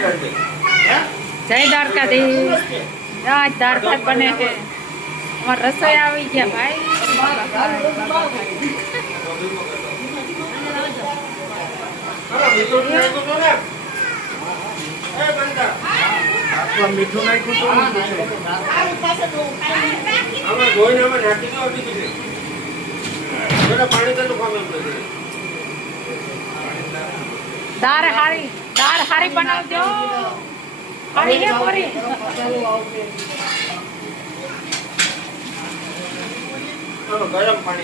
જય દ્વારકાધીશ. આજ દાળ ભાત બને છે. અમાર રસોઈ આવી ગયા ભાઈ. મીઠું દાળ હારી બનાવજો. હારી હે મોરી.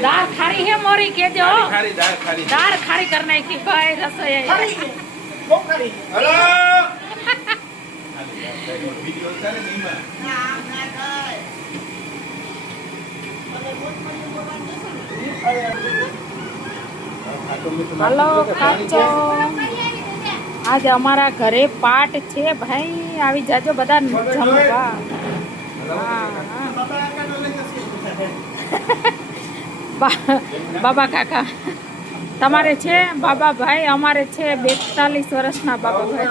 दाल खारी है मोरी के जो दाल खारी करने की भाई रसोई है। हेलो हेलो खाचो आज हमारा घरे पाठ छे भाई आवी जाजो बदा जमवा। बाबा काका तमारे छे बाबा भाई अमारे छे 42 वर्षना बाबा भाई।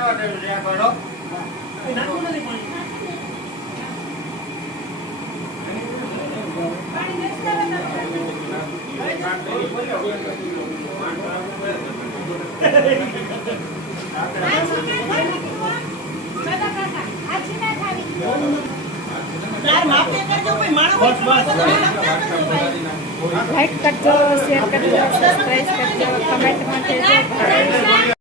लाइक करजो, शेयर करजो, सब्सक्राइब करजो, कमेंट में कहजो।